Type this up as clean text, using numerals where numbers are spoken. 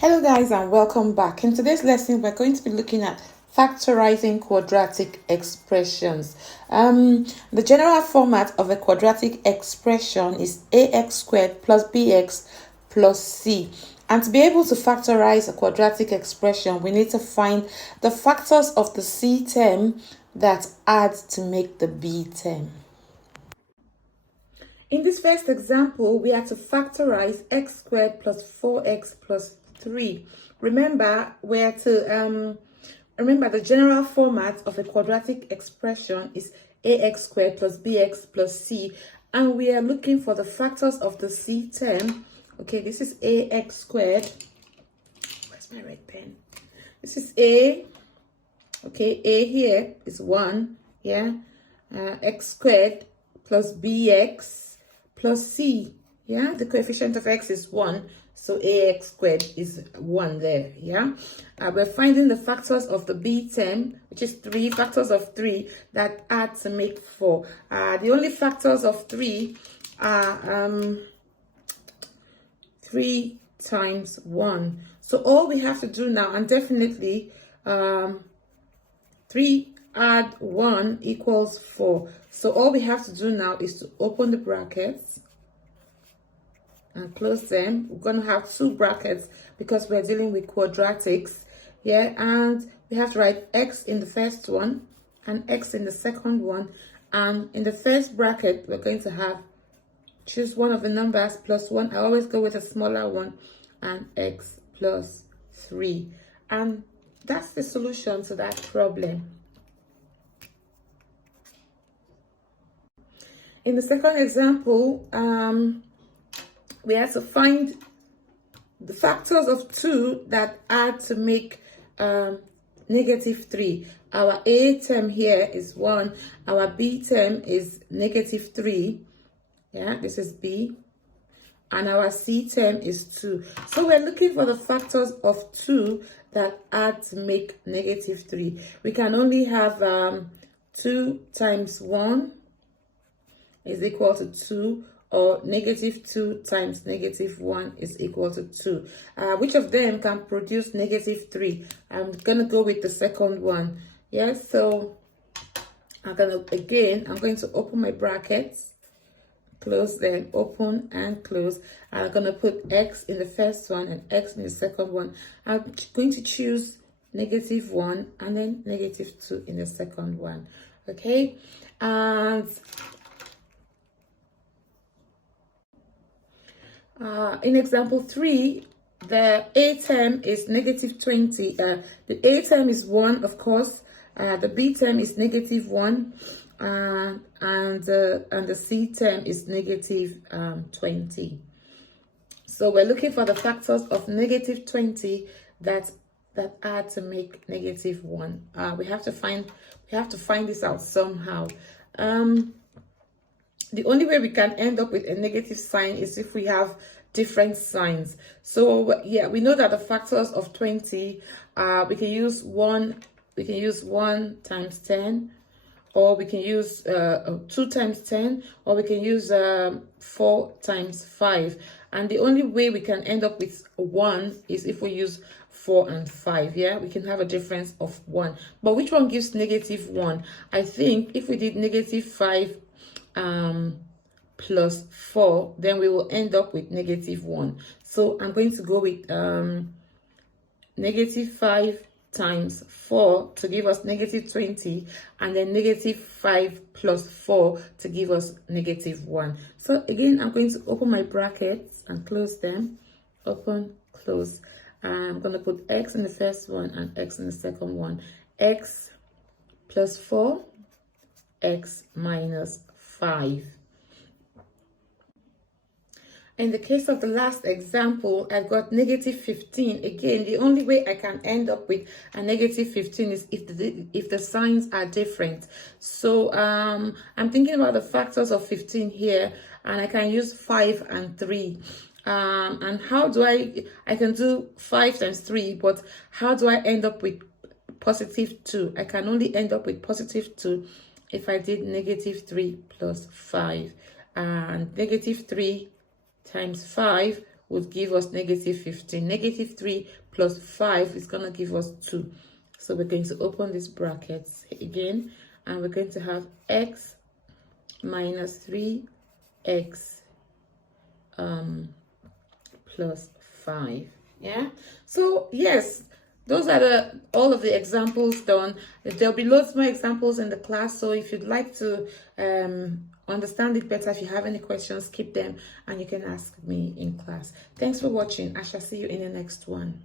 Hello guys and welcome back. In today's lesson we're going to be looking at factorizing quadratic expressions. The general format of a quadratic expression is ax squared plus bx plus c. And to be able to factorize a quadratic expression, we need to find the factors of the c term that add to make the b term. In this first example, we have to factorize x squared plus 4x plus 3. Remember, remember the general format of a quadratic expression is ax squared plus bx plus c, and we are looking for the factors of the c term. Okay, this is ax squared. Where's my red pen? This is a. Okay, a here is 1. Yeah, x squared plus bx plus c. Yeah, the coefficient of x is 1, so ax squared is 1 there. Yeah, we're finding the factors of the b term, which is 3, factors of 3 that add to make 4. The only factors of 3 are 3 times 1. So all we have to do now, and definitely 3 add 1 equals 4. So all we have to do now is to open the brackets and close them. We're going to have 2 brackets because we're dealing with quadratics. Yeah, and we have to write x in the first one and x in the second one. And in the first bracket, we're going to have, choose one of the numbers plus 1. I always go with a smaller one, and x plus 3. And that's the solution to that problem. In the second example, we have to find the factors of 2 that add to make negative 3. Our a term here is 1. Our b term is negative 3. Yeah, this is b. And our c term is 2. So we're looking for the factors of 2 that add to make negative 3. We can only have 2 times 1 is equal to 2, or negative 2 times negative 1 is equal to 2. Which of them can produce negative 3? I'm going to go with the second one. Yes, so I'm going to open my brackets, close them, open and close. I'm going to put x in the first one and x in the second one. I'm going to choose negative 1 and then negative 2 in the second one. Okay, and in example 3, the a term is negative 20. The a term is 1, of course. The b term is negative 1, and the c term is negative 20. So we're looking for the factors of negative 20 that add to make negative 1. We have to find this out somehow. The only way we can end up with a negative sign is if we have different signs. So yeah, we know that the factors of 20, we can use 1 times 10, or we can use 2 times 10, or we can use 4 times 5. And the only way we can end up with 1 is if we use 4 and 5. Yeah, we can have a difference of 1. But which one gives negative 1? I think if we did negative 5 plus 4, then we will end up with negative 1. So I'm going to go with negative 5 times 4 to give us negative 20, and then negative 5 plus 4 to give us negative 1. So again, I'm going to open my brackets and close them. Open, close. I'm going to put x in the first one and x in the second one. X plus 4, x minus 5. In the case of the last example, I've got negative 15. Again, the only way I can end up with a negative 15 is if the signs are different. So I'm thinking about the factors of 15 here, and I can use 5 and 3. And how do I can do 5 times 3, but how do I end up with positive 2? I can only end up with positive 2 if I did negative 3 plus 5. And negative 3 times 5 would give us negative 15. Negative 3 plus 5 is going to give us 2. So we're going to open these brackets again, and we're going to have x minus 3x plus 5. Yeah, so yes, those are all of the examples done. There'll be loads more examples in the class, so if you'd like to understand it better, if you have any questions, keep them and you can ask me in class. Thanks for watching. I shall see you in the next one.